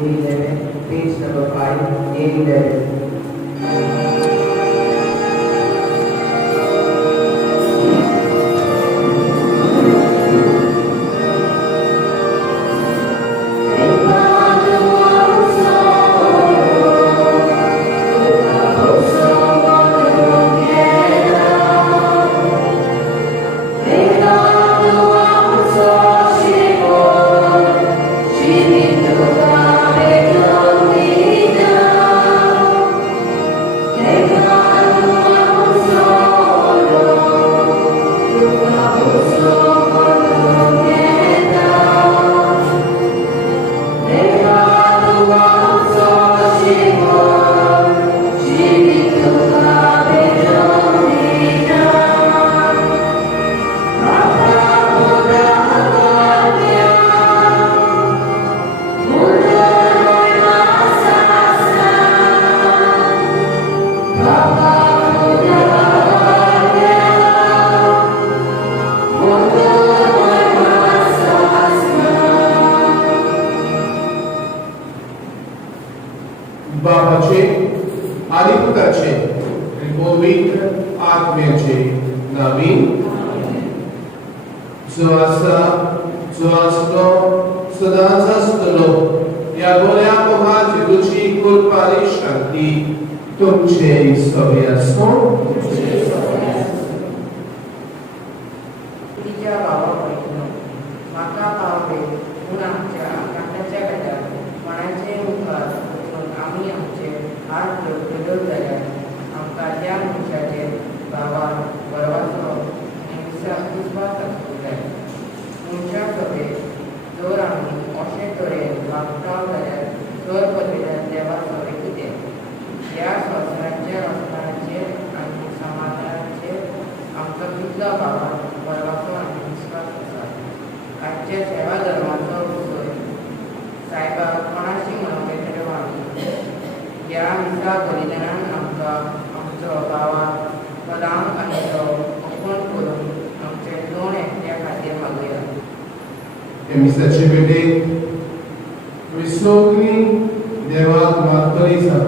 A11, page number 5, A11. बाबाचे आणि पुत्राचे आणि पवित्र आत्म्याचे नावी जो आसा जो आसलो सदांच आसतलो या बऱ्या महाजिवची कृपारी शांती तुमचे सगळे आसूं तिच्या भावापैकी म्हाका पावले म्हूण आमच्या काकाच्या बेटार कोणाचे मुखार वचून आमी आमचे हात जोडलेलो जाल्यार आमकां त्या मनशाचेर भावान बरवाचो आनी विस्वास आसूंक जाय. मनशा सगळे जर आमी अशे तरेन वागता जाल्यार चड पदवेदार देवाचो कितें ह्या संवसाराच्या रस्त्याचेर आनी समाजाचेर आमकां कितलो भावान बरवाचो आनी विस्वास आसा. आजच्या सेवा धर्माचो विशय सायबाक कोणाशी म्हणून घेतले आमी ह्या मिसा बलिदानान आमकां आमचो भावाक पदांक आनी तो अर्पण करून आमचे दोन एकट्या खातीर मागुया. मिसाचे बेटे विसोगली देवाक मागतली सा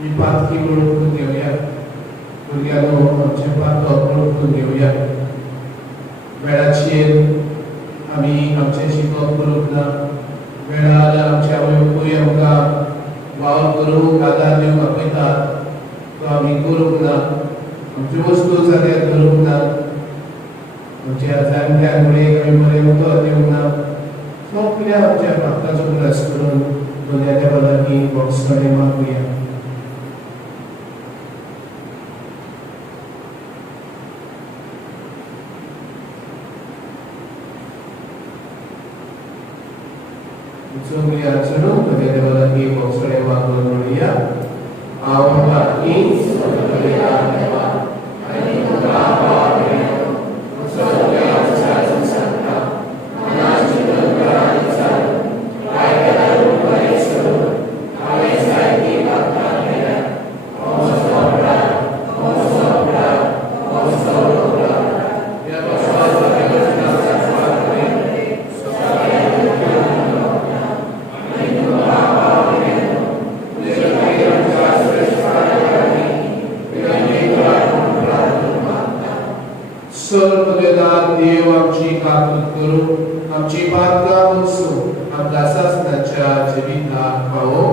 ही पातकी ओळखून घेवया भुरग्यांनो आमचे पातक ओळखून घेवया. वेळाचेर आमी आमचे शिकप करूंक ना वेळार आमच्या आवय आमकां वावर करूंक आदार दिवंक आपयतात तो आमी करूंक ना. आमच्यो वस्तू जाग्यार दवरूंक ना आमच्या जाणट्यांक मुळेक आमी बरें उतर दिवंक ना. सगळ्या आमच्या भक्ताचो उल्हास करून दोनया देवा लागीं भोगसणे मागुया. Sungguh seru bagi lagi boxer yang bagus mulia. Awam lagi sebagai dewa. Ini berapa beliau? Sungguh yang sesat. Mana sudah berani satu. Baik dalam baik seru. Kali saya dibakar dia. Kosora. Ya bersama dengan सर्ववेदात देव आमची काकूत करू आमची बातगा वचू आमच्या शासनाच्या जिवितात पावो.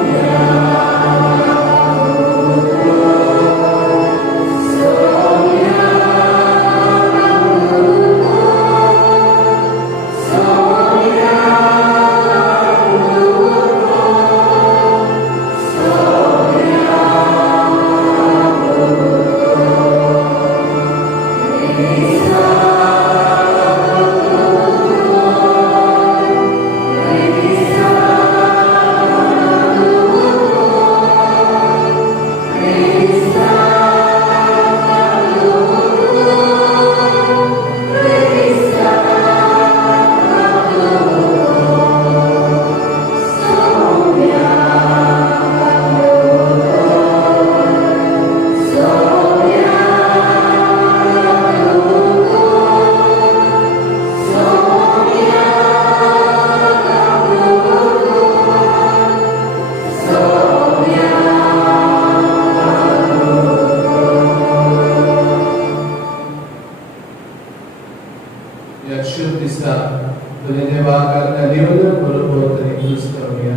Yeah. jak शुभ दिसता तुझे देवाक निवेदन बरोबर तरी खुश करूया.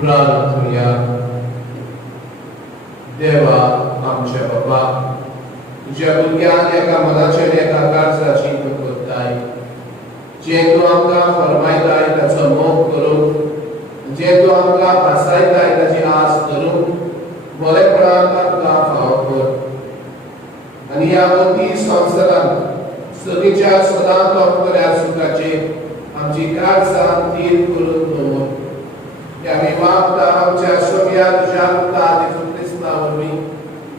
प्रार्थना. देवा आमचे बाबा, तुझ्या भुरग्यांक एका मनाचेर एका काळजाची तूं करताय. जें तूं आमकां फरमायताय ताचो मोग करूंक, जें तूं आमकां हांसायताय ताची आस धरूंक बरेपणान आमकां फावो कर. आनी ह्या मोठी संवसारांत सगळीच्या सदां तोपकऱ्या सुखाचेर आमची काळजां थीर करून दवर. आमी मागता आमच्या सोम्या तुज्या पुता येशू क्रिस्ता वरवीं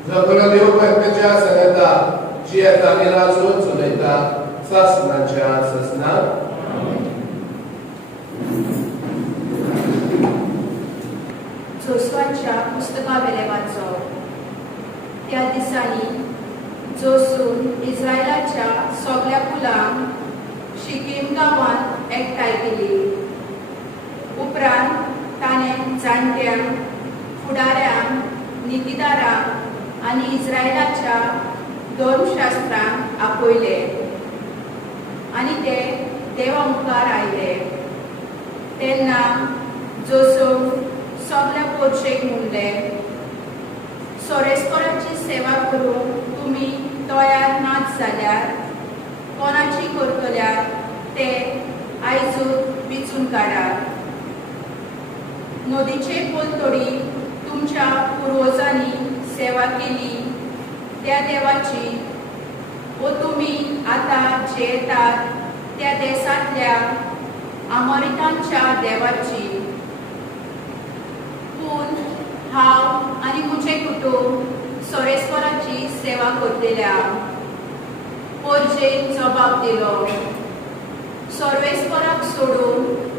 सगळो देव परमेच्या सगळ्या जी येता निराजून चलयता सासणाच्या ससनात. जोसुआच्या पुस्तकावेले वाचप. त्या दिसांनी जोसून इस्रायलाच्या सगळ्या कुलांक शिकेम गांवांत एकठांय केली. उपरांत ताणें जाणट्यांक, फुडाऱ्यांक, नितीदारांक आनी इस्रायलाच्या धर्मशास्त्रांक आपयले आनी ते देवा मुखार आयले. तेन्ना जोसून सगळ्या पोरशेक म्हणलें, सोरेस्पराची सेवा करूंक तुमी तयार नात जाल्यार कोणाची करतल्यार ते आयजूच विचून काडात. नदीचे पलतडी तुमच्या पुर्वजांनी सेवा केली त्या देवाची व तुमी आतां जेतात त्या देशांतल्या अमोरितांच्या देवाची. पूण हांव आनी म्हजें कुटूंब सोरेस्पराची सेवा करतल्या. पोरजेन जबाब दिलो, सोर्वेस्पराक सोडून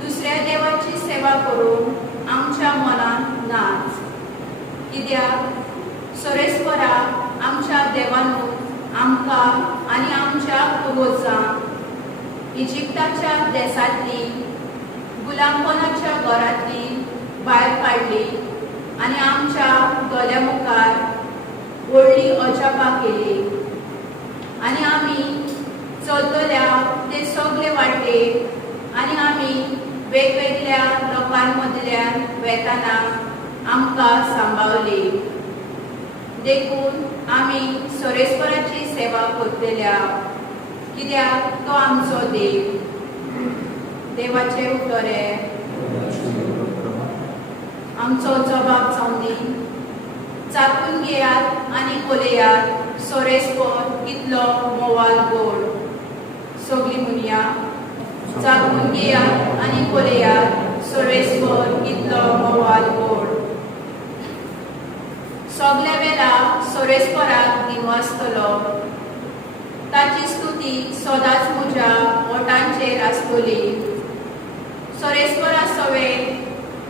दुसऱ्या देवाची सेवा करूंक आमच्या मनांत नाच. कित्याक सोरेस्पराक आमच्या देवानूच आमकां आनी आमच्या पुर्वजांक इजिप्ताच्या देशांतली गुलामपणाच्या घरांतली भायर काडली आनी आमच्या दोळ्या मुखार व्हडली अजापां केली. आनी आमी चलतल्या ते सगळे वाटेक आनी आमी वेगवेगळ्या लोकांमदल्यान वेताना आमकां सांबाळली. देखून आमी सोरेस्पराची सेवा करतल्या, कित्याक तो आमचो देव. देवाचे उतरे आमचो जबाब जावन दी. चाकून घेयात आनी पळयात सोरेस्पर कितलो मोवाल गोड. सगळीं म्हणया, चाकून घेयात आनी पळयात सोरेस्पर कितलो मोवाल गोड. सगळ्या वेळा सोरेस्पराक दिवसतलो, ताची स्तुती सदांच म्हज्या ओठांचेर आसतली. सोरेस्परा सवे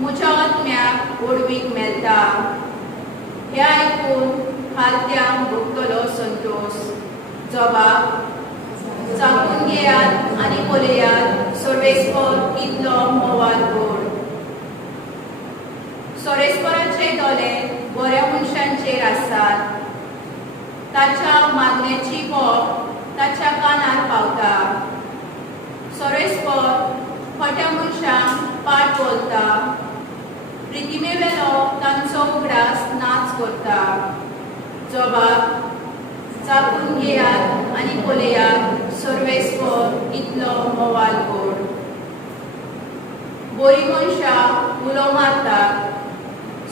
म्हज्या आत्म्याक ओडवीक मेळटा. हें आयकून खालत्यांक भोगतलो संतोष. जबाब, चाकून घेयात आनी पळयात सोरेस्पर कितलो मोवाल गोड. सोरेस्पराचे दोळे बऱ्या मनशांचेर आसात. ताच्या मागण्याची बोब ताच्या कानार पावता. सोरेस्पर खोट्या मनशांक पाट बोलता. प्रितिमे वेलो तांचो उगडास नाच करता. जबाब, चाकून घेयात आनी पळयात सोरेस्पर कितलो मोवाल गोड. बरी मनशां उलो मारतात.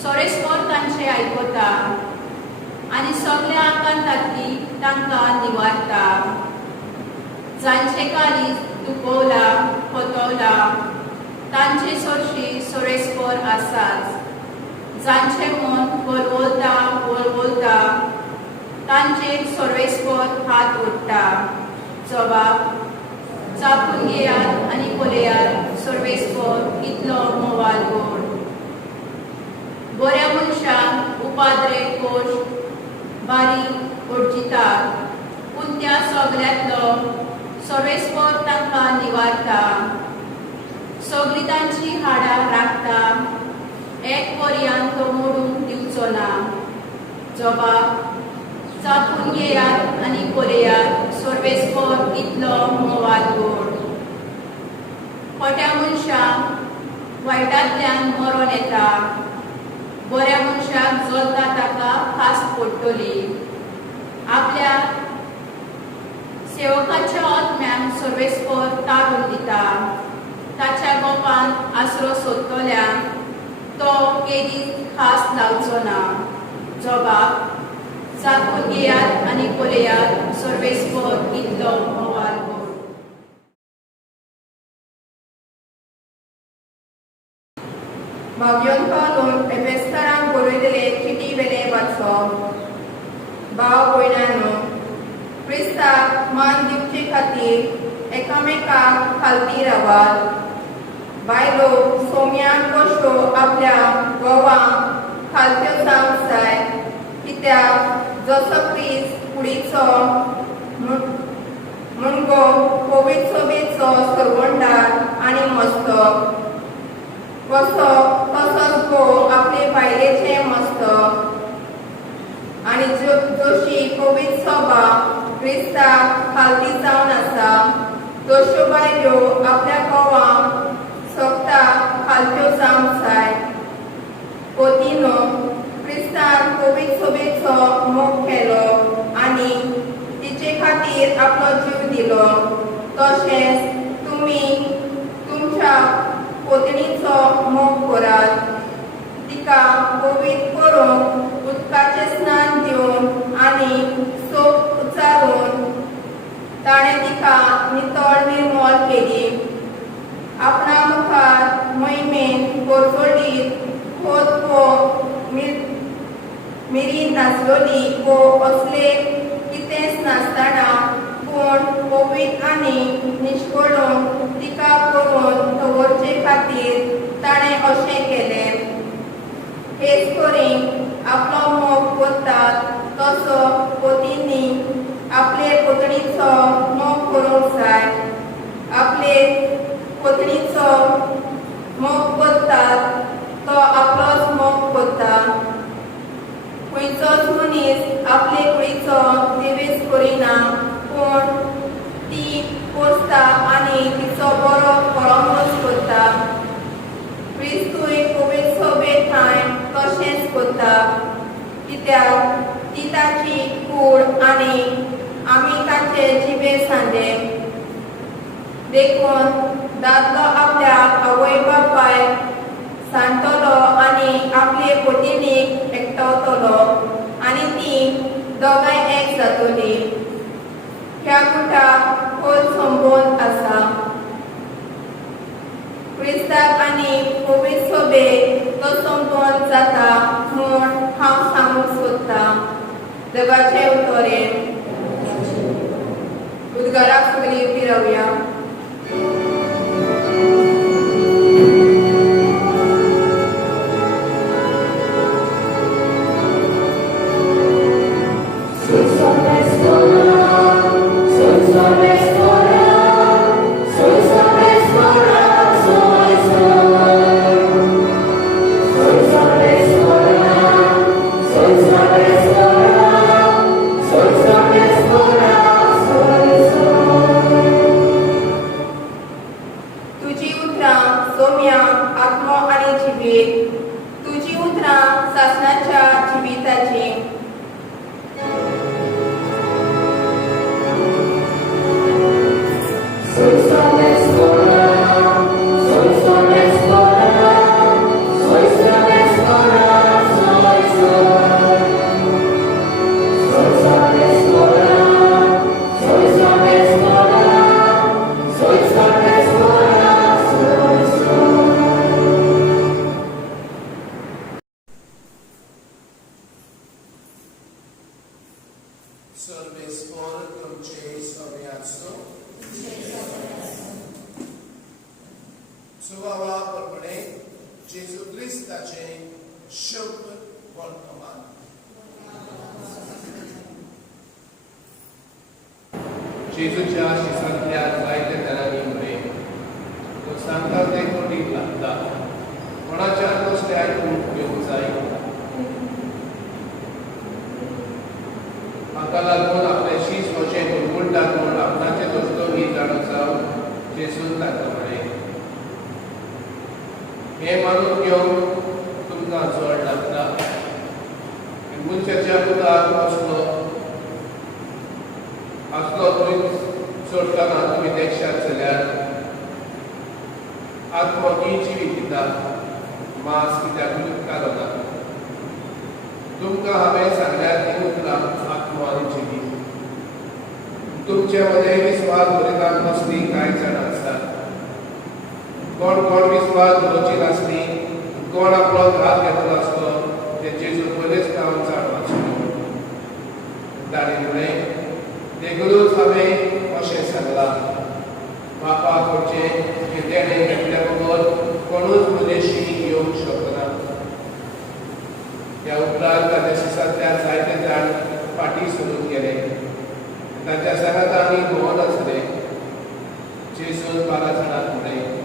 सोरेस्पर तांचे आयकता आनी सगळ्या आकांतांतली तांकां निवारता. जांचे काळीज दुखवला पतवला, तांचे चडशी सोरेस्पर आसाच. जांचे मन वळवळता तांचेर सोरेस्पर हात ओडटा. जबाब, चाकून घेयात आनी पळयात सोरेस्पर कितलो मोवाल गोड. बऱ्या मनशांक उपाद्रे कोश बारीक ओडचितात, पूण त्या सगळ्यांतलो सोरेस्पर तांकां निवारता. सगळीं तांची हाडां राखता. एक पर्यंत तो मोडून दिवचो ना. जबाब, चाकून घेयात आनी पळयात सोरेस्पर कितलो मोवाल गोड. खोट्या मनशांक वायटांतल्यान मरण येता. बऱ्या मनशाक जल्ता ताका खास्त पडटली. आपल्या सेवकाच्या आत्म्याक सोरेस्पर तारून दिता. ताच्या गोपान आसरो सोदतल्यांक तो केदीत खास्त लावचो ना. जबाब, चाकून घेयात आनी पळयात सोरेस्पर कितलो मोवाल गोड. भावयोन पावलोन एफेसकारांक बरयलेले चिटी वेले वाचप. भाव भयणांनो, क्रिस्ताक मान दिवचे खातीर एकामेकाक खालती रावात. बायलो सोम्यान कश्यो आपल्या घोवांक खालत्यो जावंक जाय, कित्याक जसो क्रिस्त कुडीचो मुणगो कोवीड सोबेचो सर्वंटार आनी मस्तक कसो तसोच घोव आपले बायलेचे मस्तक. आनी जशी कोवीड सोबा क्रिस्ताक खालती जावन आसा, तश्यो बायल्यो आपल्या घोवांक सप्ता खालत्यो जावंक जाय. कोतीनो, क्रिस्तान कोवीड सोबेचो मोग केलो आनी तिचे खातीर आपलो जीव दिलो. तशेंच तुमी तुमच्या पोतणीचो मोग करात. तिका कोवीड करून उदकाचें स्नान दिवन आनी सोप उचारून ताणें तिका नितळ निर्मळ केली. आपणा मुखार मोहिमेन कोरफडीत खोत मिरी नाचलोली वो असले कितेंच नासतना, पूण कोवीड आनी निश्कोळून तिका करून दवरचे खातीर ताणें अशें केलें. हेच तरेन आपलो मोग करतात तसो पोतींनी आपले पोतणीचो मोग करूंक जाय. आपले पोतणीचो मोग करतात तो आपलोच मोग करता. खंयचोच मनीस आपले कुडीचो देवेस करिना, पूण ती पोसता आनी तिचो बरो परमोस करता. क्रिस्तूय कोवीड सोबेत तशेंच करता. देखून दादलो आपल्या आवय बापाय सांडटलो आनी आपले पोटिनीक एकटावतलो आनी ती दोगांय एक जातली. ह्या गुटाक खोल संबंद आसा. क्रिस्ताक आनी पवित्र सभेक तो संबंद जाता म्हूण हांव सांगूंक सोदतां. देवाचें उतोरें. उद्गाराक सगळीं उबीं रावया. तुजी उतरां सोम्या आत्मो आनी जिवीत. तुजी उतरां सासणाच्या जिविताची. Servespor Cruce Soviatso स्वभावाप्रमाणे जेजू क्रिस्ताचे शुभ वर्तमान. जेजूच्या शिसांतल्या जायत्या तरांनी मुळे तो सांगता ते कोटीक लागता. कोणाच्यान कसले आयकून घेवंक जाय. हाका लागून आपले शीस वचें गुणगुणटात म्हूण आपणाचे दोस्तो ही जाणूक जावन जेजून ताका म्हळें, हे मानून घेवंक तुमकां चड लागता. मनशाच्या पुताक असलो थंय सोडटना तुमी देशात जाल्यार आत्मो ही जिवीत दिता, मास कित्याक कालो ना. तुमकां हांवें सांगल्यार ती उतरां आत्मो आनी जिवीत. तुमचे मदें विस्वास दवरिता कसली कांय जाणां आसतात. कोण कोण विस्वास दवरची नासली, कोण आपलो घात घेतलो आसलो ते जेजू पयलेच गांवांत जाणवाचो. ताणें म्हळें, देखूनच हांवें अशें सांगलां, बापा कडचें की तेणें घेतल्या बरोबर कोणूच म्हजेशी येवंक शकना. त्या उपरांत ताच्या शिसांतल्या जायते जाण फाटीं सरून गेले. ताच्या सांगात आमी भोंवत आसले. जेजून 12 जाणांक म्हळें,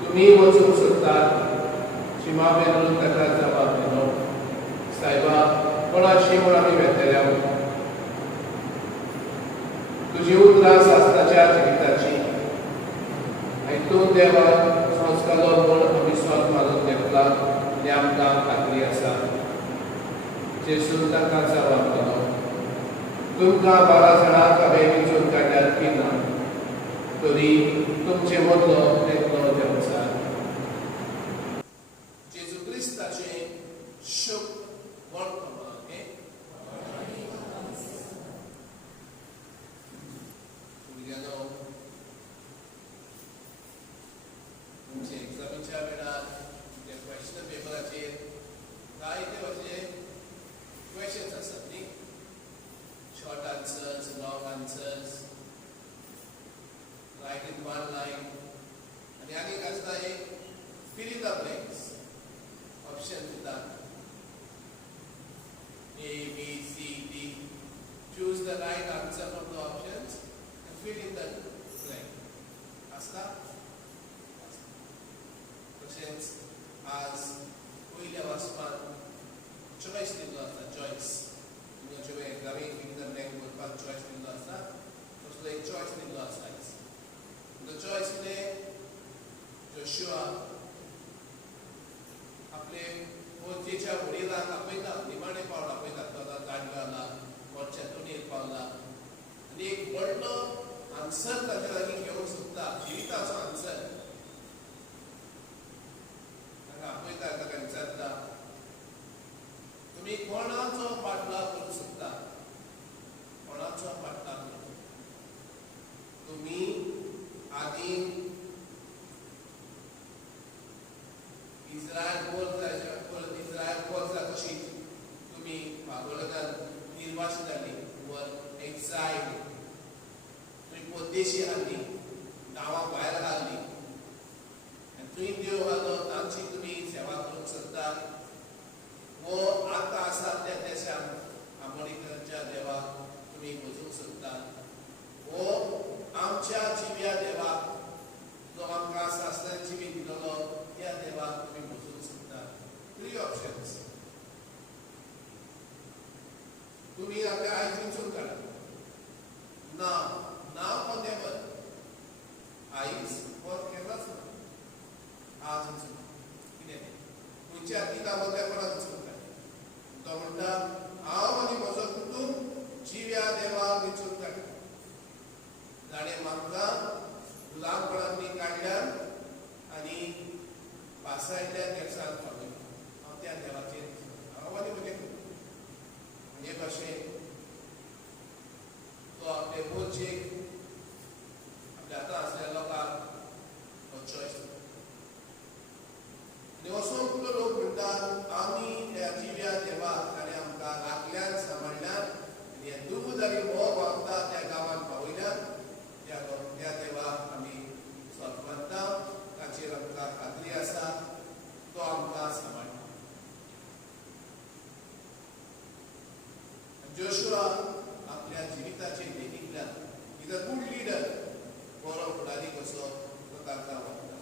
तुमी वचूंक सोदतात. शिमाबेनून ताका जबाब दिलो, सायबा, कोणाशी म्हूण आमी वेतल्या. तुजी उतरां सासणाच्या जिविताची. हातूंत देवान संस्कारो म्हूण अविस्वास मानून घेतला हें आमकां खात्री आसा. जेजून ताका जबाब दिलो, तुमकां 12 जाणांक हांवें वेंचून काडल्यात की ना, तरी तुमचे मदलो एकलो देवचार. जेजू क्रिस्ताचें शुभ वर्तमान. भुरग्यांनो, तुमचे एग्जामीच्या वेळार क्वेश्चन पेपराचेर जायते भशेन क्वेश्चन्स आसात न्ही. Short answers, long answers, write in one line, आनी आनीक आसता एक fill in the blanks. Option दितात. A, B, C, D. Choose the right answer from the options and fill in the blank. आसता? तशेंच आज पयल्या वाचपान चॉयस दिल्लो आसता. चॉयस तुमच्या एग्जामीक fill in the blank करपाक चॉयस दिल्लो आसता. तसलो एक चॉयस दिल्लो आसता. तो चॉयस कितें? जोशुआ आपले पोरचेच्या वडिलांक आपयता, निमाणे पावल आपयतात. तो आतां जाणटो जाला, मोडच्या तोणयेर पावला, आनी एक व्हडलो आन्सर ताचे लागीं घेवंक सोदता. प्रश्नाचो आन्सर ताका आपयता ताका विचारता तुम्ही कोणाचो पाठलाग करूंक सोदता कोणाचो पाठलाग करूंक तुम्ही आदी इस्रायल बोलता कशी तुम्ही बाबलोनान निर्वासित जाली वर एक्सायल तुम्ही परदेशी हाडली गांवा भायर हाडली आनी थंय देव आलो तांची तुम्ही सेवा करूंक सोदता वो आतां आसा त्या देशान अमेरिकेच्या देवाक तुम्ही वचूंक सोदता वो आमच्या जिव्या देवाक जो आमकां सासऱ्यान जिवी दिलोलो त्या देवाक तुम्ही वचूंक सोदता 3 ऑप्शन्स तुम्ही आपल्या आईचींसून काढा ना फॉर नेवर आईज फॉर केन्नाच ना आज कितें तुमच्या तीन आवडल्या कोणाक वचूंक काडटा तो म्हणटा हांव आनी म्हजो कुटूंब जिव्या देवाक वचूंक काडटा ताणें म्हाका गुलामपणांनी काडल्यान आनी पासायल्या देशांत पावयलें हांव त्या देवाचेर हांव आनी म्हजें हे भाशेन तो आपले गोंयचेक आपल्या हातांत आसलेल्या लोकांक हो चॉयस आनी असो खूब लोक म्हणटात आमी ह्या जिव्या देवाक ताणें आमकां राखल्यान सांबाळल्यान आनी हे दूद आनी मोग आमकां त्या गांवांत पावयल्यान त्या देवाक आमी सोत मानता ताचेर आमकां खात्री आसा तो आमकां सांबाळटा जोशुआ आपल्या जिविताचे देखींतल्यान इज अ गुड लीडर बरो फुडारी कसो तो ताका वागता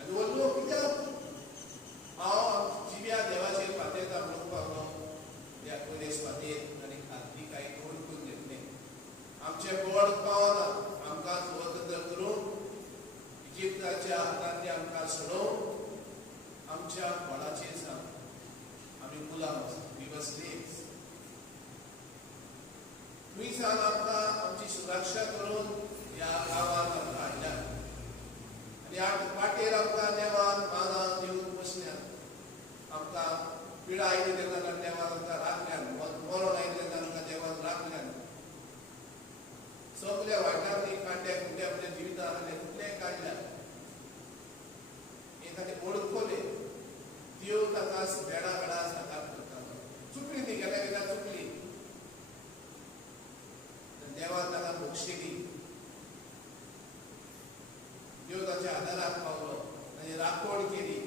आनी वो लोक कित्याक हांव जिव्या देवाचेर फातेरता म्हणून पावलो त्या पयलेच फातेर आनी खात्री कांय ओळखून घेतलें आमचें बळ पावना आमकां स्वतंत्र करून इजिप्ताच्या हातांतल्यान आमकां सोडोवन आमच्या बळाचेर सांग आमी गुलाम वी वर स्लेव्स तुमी सांग आमकां आमची सुरक्षा करून ह्या गांवांत आमकां हाडल्यात आनी आज वाटेर आमकां देवान माना दिवून बसल्यात आमकां पिडा आयली तेन्ना देवान आमकां राखल्यान मरण आयली तेन्ना आमकां देवान राखल्यान सगळ्या वाटांनी काड्या कुड्या आपल्या जिवितांतले कुठलेंय काडल्यात हे ताणें ओळखले देव ताका वेळा वेळा सांगात करतालो चुकली ती गेल्या गेल्या चुकली देवान ताका मोक्षी देव ताच्या आदाराक पावलो ताची राखण केली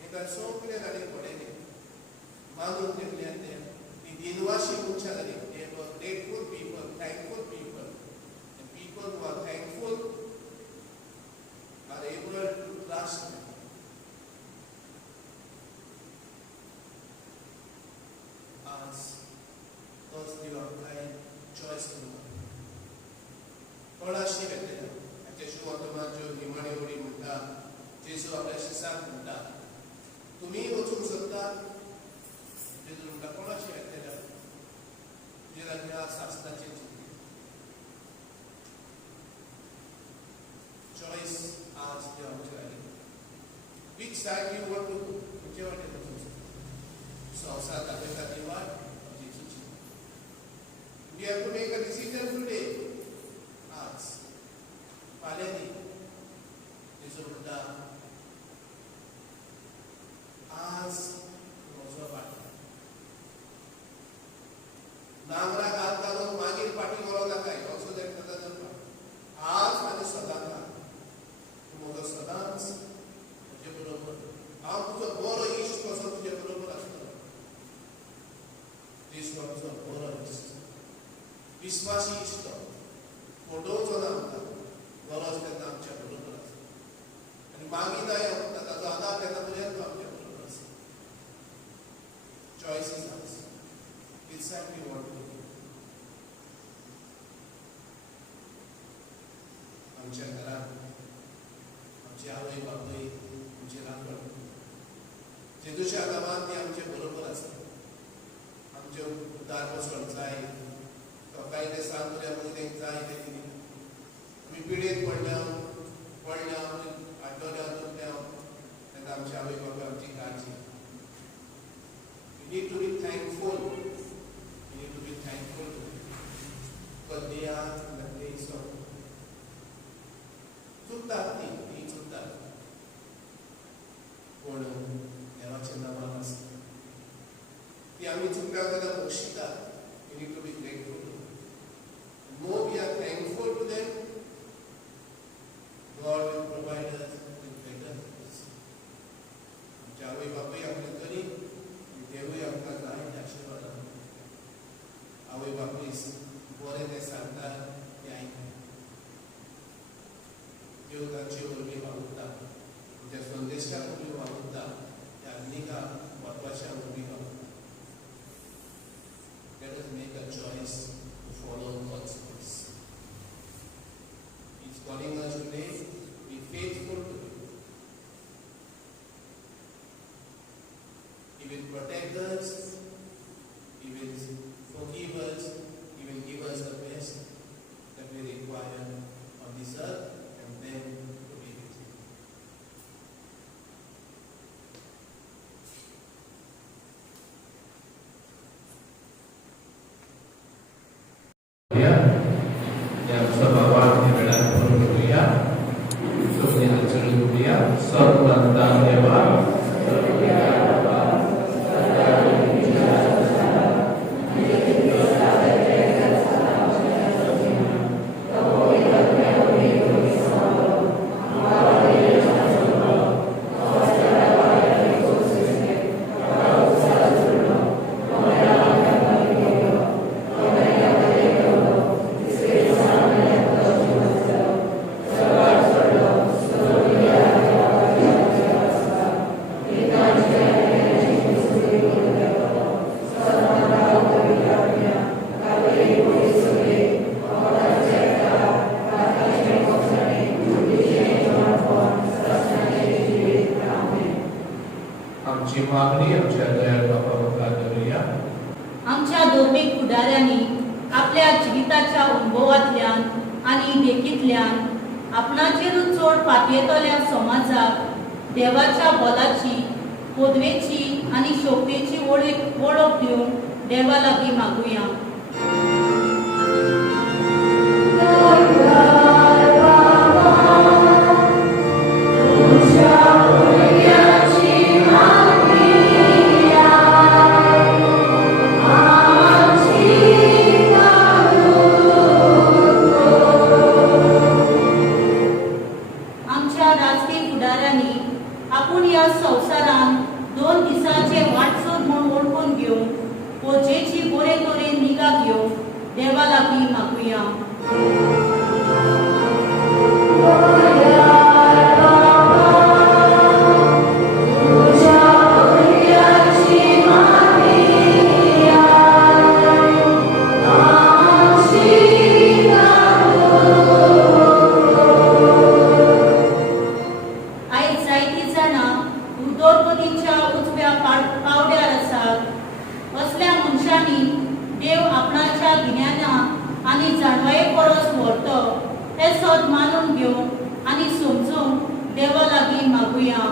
हे ताणें सगळें ताणें पळयलें मानून घेतले ते ती दिनवाशी मनशां जाली दे वर grateful people thankful people end people who are thankful are able to trust them. As those give up kind choice to them. कोणाशी घेतलेला जेशू वर्तमानाच्यो निमाणे ओळी म्हणटा जेशू आपल्या शिष्याक म्हणटा तुम्ही वचूंक सोदता जेजू म्हणटा कोणाशी घेतलेला जेला शास्त्राची choice as the object. Which side you want to go? Whichever one you choose. So, Sada Bekatiwa, Jesus. We have to make a decision today. As Paleni, Jesuda, as Rosabata. Namra Kalkalo, Magir Pati Gorodakai, also that doesn't matter. As and Sadaka. तुमचो सदांच तुजे बरोबर हांव तुजो बरो इश्ट कसो तुजे बरोबर आसतलो जेशू आमचो बरो इश्ट विस्वासी इश्ट फोटोवचो ना आमकां गरज तेन्ना आमच्या बरोबर आसा आनी मागिनाय आमकां ताचो आदार तेन्ना पर्यंत आमच्या बरोबर आसा चॉयसीस आसा it's like we want to आमच्या घरांत आमची आवय बापूय आमची राखण जेजूच्या नांवान ती आमचे बरोबर आसा आमचे उद्दार वचोन जाय काही ते सांगल्या म्हणजे जाय ते आम्ही पिढेत पडल्या आठवड्यातल्या तेन्ना आमच्या आवय बापाय आमची काळजी. You need to be thankful. You need to be thankful because they are in the place of चुकतात ती चुकतात पण देवाचें नांवान आसता ती आमी चुकतात जाल्यार बक्षितात. You need to be grateful to them. The more we are thankful to them, God will provide us with better things. आमच्या आवय बापूय आपल्या तरी देवूय आमकां जायते आशिर्वाद आवय बापूय बरें तें सांगता तें आयकता. देव तांचे वरवीं वावुरता त्या संदेशाक वरवीं वावुरता त्या आत्मिका म्हत्वाच्या वरवीं वावुरता. Let us make a choice to follow God's voice. He's calling us today to be faithful to Him. He will protect us, He will forgive us, He will give us the best that we require on this earth and then to be with Him. Yang sebawah di dalam dunia, sebenarnya seluruh dunia, serta dewa. आमच्या धार्मीक फुडाऱ्यांनी आपल्या जिविताच्या अनुभवांतल्यान आनी देखींतल्यान आपणाचेरूच चड फाटयतल्या समाजाक देवाच्या बोलाची, पदवेची आनी शोभेची वळख दिवंक देवा लागीं मागुया. आपूण ह्या संवसारान 2 दिसांचे वाटसोद म्हूण ओळखून घेवंक, पोजेची बरे तरेन निगा घेवंक देवा लागीं मागुया. असल्या मनशांनी देव आपणाच्या गिन्याना आनी जाणवाये परस व्हरतो हे सद मानून घेवंक आनी समजूंक देवा लागीं मागुया.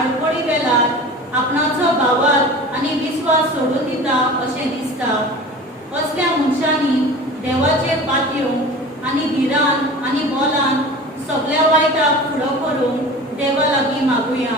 आडखळी वेळार आपणाचो भावार्थ आनी विस्वास सोडून दिता अशें दिसता. असल्या मनशांनी देवाचेर पातयेवंक आनी धिरान आनी बोलान सगळ्या वायटाक फुडो करूंक देवा लागीं मागुया.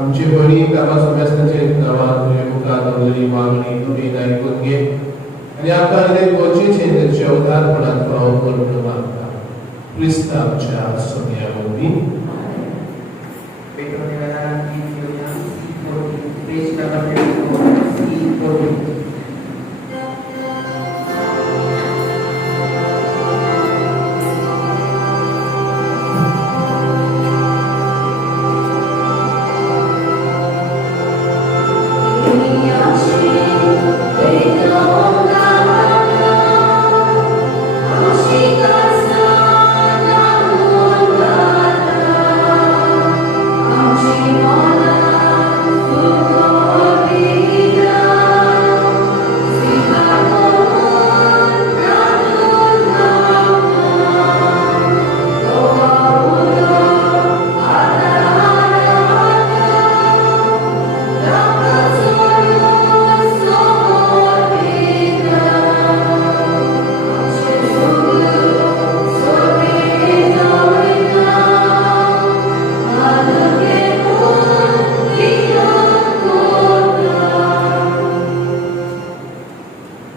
आमची बरी कामां सगळ्यांचे नांवान तुझे मुखार दवरलेली मागणी तुमी आयकून घे. आणि आमकां कितें गरजेचें तेच्या उदारपणांत फावो करून मागता क्रिस्त आमच्या सोन्या वरवीं पेट्रोल निवेदन की योजना पेज नंबर 24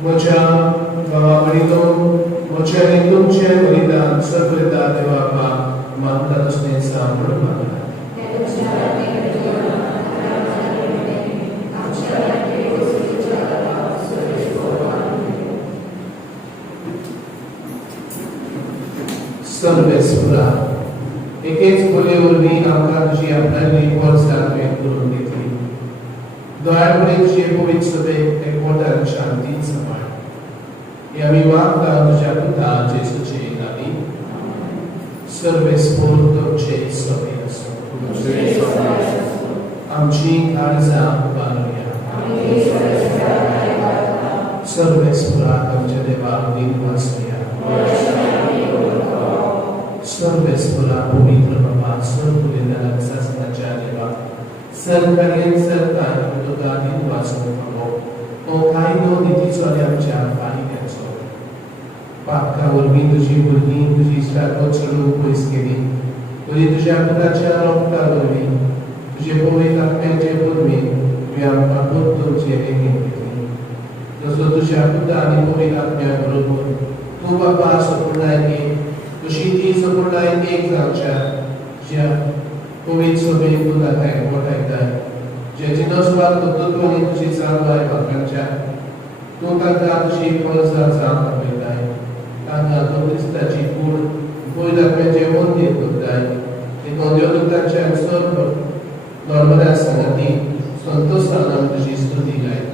म्हज्या भावा भयणींनो, म्हजें आनी तुमचें बलिदान सगळें देवाक मानता तसलें सांबाळून मागता. सर्वेस्परा एकेच बोले वरवीं आमकां तुजी आपणाली वर्सां करून दितली. दयाळपणे तुजे पवित्र सभेक एकवटान शांती सांबाळ. हे आमी मागता तुज्या पुता जेसूचे नांवांनी. सर्वेस्पर तुमचे सभे आसूं. आमची काळजां बांदुया. सर्वेस्पराक आमच्या देवाक दिनवास दिया. सर्वेस्परा पवित्र बाबा सर्वुलेदाराक सासणाच्या देवा सरकार्यन सरकार तुका दिनवास दिवपाक ओ कायदो नितीचो आनी आमच्या पायऱ्याचो पातका वरवीं तुजी भुरगीं तुजी इश्टाको चडूंक पयस केली तरी तुज्या पुताच्या रोगता वरवीं तुजे पवित्र आत्म्याचे परमेन तुवें आमकां तुमचे रेगेन घेतली. जसो तुज्या पुता आनी पवित्र आत्म्या बरोबर तूं बाबा सपुर्णायेन तशी ती सपुर्णायेन एक जावच्या ज्या पवित्र सभेक तूं ताका एकवटायताय जेची नसपाक कर्तृत्व आनी तुजी चालवाय म्हाकांच्या तूं तांकां तुजी फळसां जावंक आपयताय. तांकां तूं क्रिस्ताची कूड पवित्र आत्म्याचें मंदीर करताय. देखून देवदूतांच्या सर्व नॉर्मल्या संगती संतोशान आमी तुजी स्तुती गायता.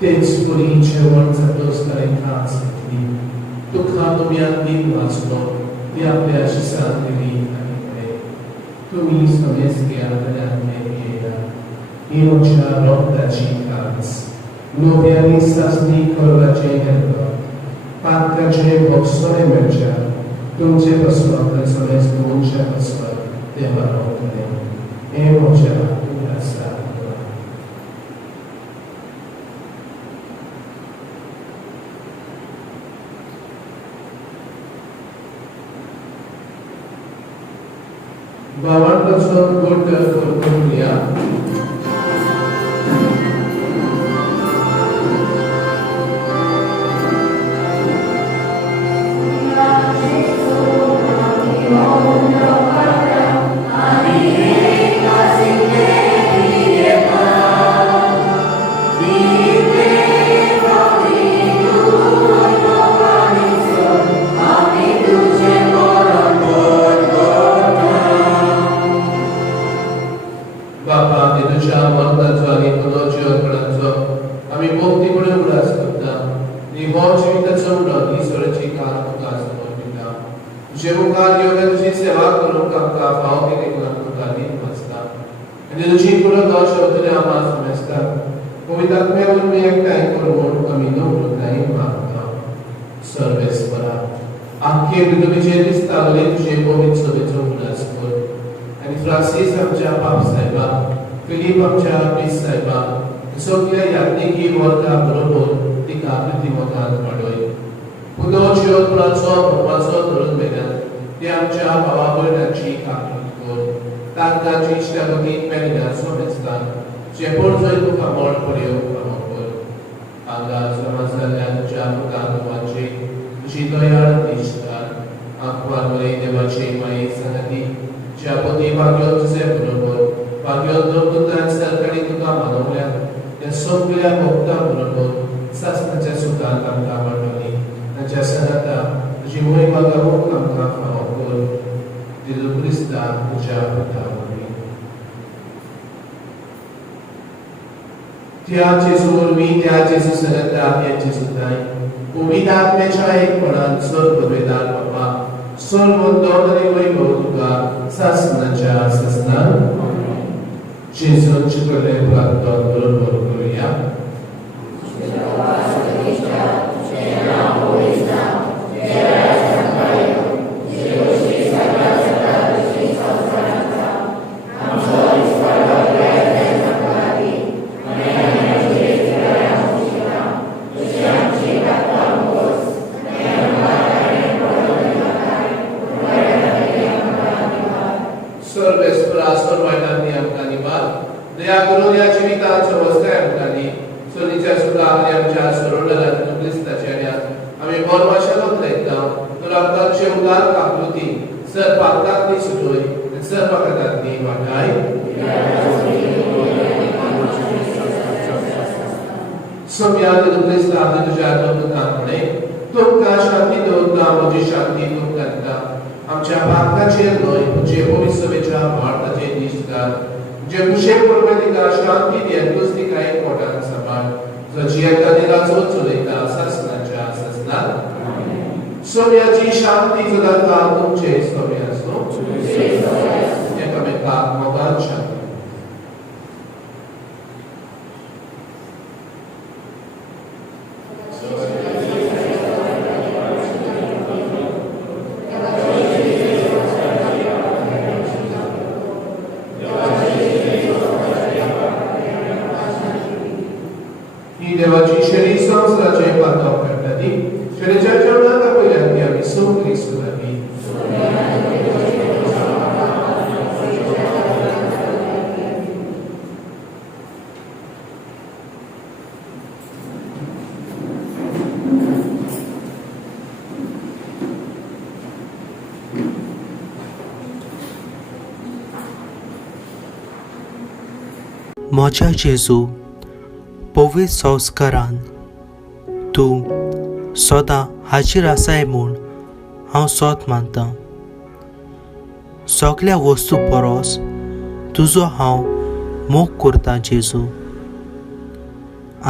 तेच पुरी जेवण जातोच ताणें खास घेतली. तुका तुम्यान दिन वाचलो ती आपल्या शिसान दिली आनी म्हळें तुमी समेज घेयात आनी आमचे घेयात. ही म्हज्या रोगताची कांच लोभयांनी सासणी करपाचे हेल्लो पातकाचे भोगसोय मेळच्या तुमचे बसपाक सगळेच मनशा बसपाक देवा रावतले हे म्हज्या उदासा भावांपासून गोड करूया फ्रांसीस आमच्या बाप साहेबा फिलीप आमच्या पीस साहेबा सगळ्या यात्रिकी वर्गा बरोबर तिका प्रतिमतान वाडोय पुदोच्यो प्राचो भवाचो धरून बेल्यान ते आमच्या भावा भयणांची काकूट कर तांकां इश्टागती मेळिना सोमेस्तान जे पडजोय तुका मोड पड्यो फावो कर हांगा समाजांतल्या तुज्या पुतांवाची तुजी दयाळ दिश्टार आंखवार बरे देवाचे माये संगती ज्या पती भाग्यो तुझे बरोबर भाग्यो दोन सरकारी तुका मानवल्या त्या सगळ्या भक्तां बरोबर सासणाच्या सुखांत आमकां वाडोली ताच्या सनाता तुजी महिमा गावूंक आमकां फावो कर जेजू क्रिस्ता तुज्या पुता वरवीं त्या जेजू वरवीं त्या जेजू सनाता त्या जेजू ताई पवित्र आत्म्याच्या एकपणान सर्व वेदान बाबा सर्व दोन आणि वैभव तुका सासणाच्या सासणान जेजूचे कडे प्रार्थना बरोबर करूया आमच्या भारताचेर न्हय जे पवित्रवेच्या भारताचे दिश्टकार जे कुशेक परमेतिका शांती दियतूच तिका एक पोटान सांबाळ जो जियेता दिलाचो चलयता सासणाच्या सासणान सोम्याची शांती सदांकाळ तुमचे सोमे आसूं एकामेकाक मोगान शांती देवाची शरीर संसाराचे पातळ करताली शरीराच्या जेवणाका पयल्यान ती आमी सगळी सुदारली म्हज्या जेजू पवित्र संस्कारान तूं सदां हाजीर आसाय म्हूण हांव सोत मानतां सगळ्या वस्तू परस तुजो हांव मोग करतां जेजू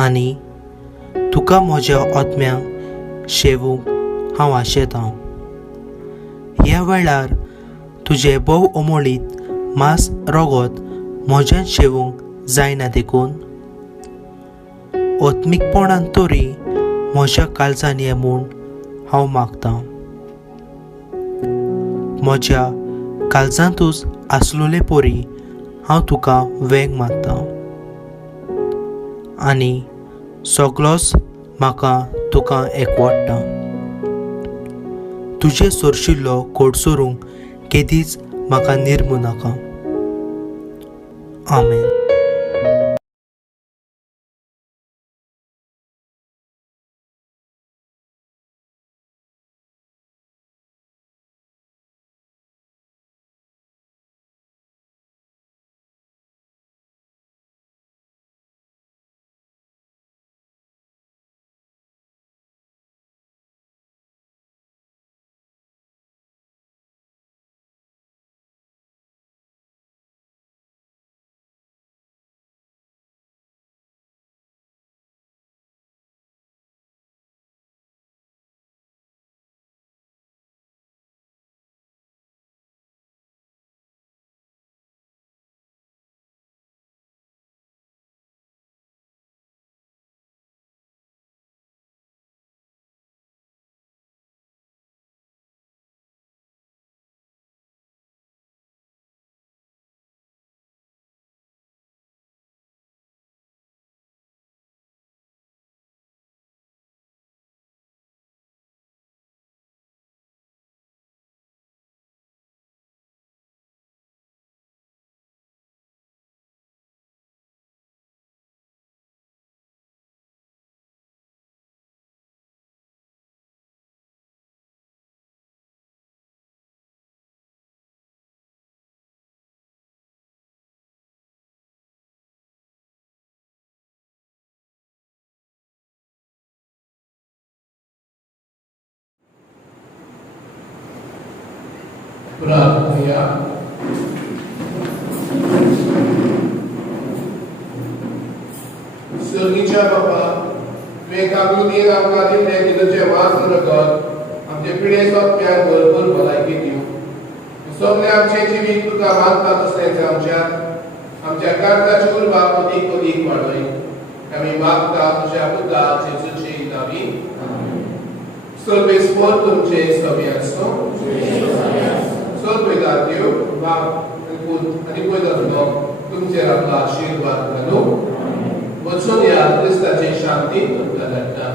आनी तुका म्हज्या आत्म्याक शेवूंक हांव आशेतां ह्या वेळार तुजें भोव अमोळीत मांस रगत म्हज्यान शेवूंक जायना देखून ओत्मीकपणान तरी म्हज्या काळजान ये म्हूण हांव मागतां. म्हज्या काळजांतूच आसलोले परी हांव तुका वेंग मारतां आनी सगळोच म्हाका तुका एकवटटा. तुजे सोरशिल्लो खोट सोरूंक केदीच म्हाका निर्मू नाका. आमेन. प्रार्थना. सर्गीच्या बापा तुवें काकुतीन आमकां दिल्लें की तुजें वाचन रगत आमचे पिळे सोंपण्याक भरपूर भलायकी दिवं. सगळे आमचे जिवीक तुका मागता तशेंच आमच्या काळजाची उर्बा अदीक अदीक वाडय. आमी मागता तुज्या पुता जेजूचे नांवी. सर्वेस्पर तुमचे सवे आसूं. सर्वेदार देव बाप आनी पयलो तुमचेर आपलो आशिर्वाद घालूं. वचून ह्या क्रिस्ताचे शांती तुमकां धाडटा.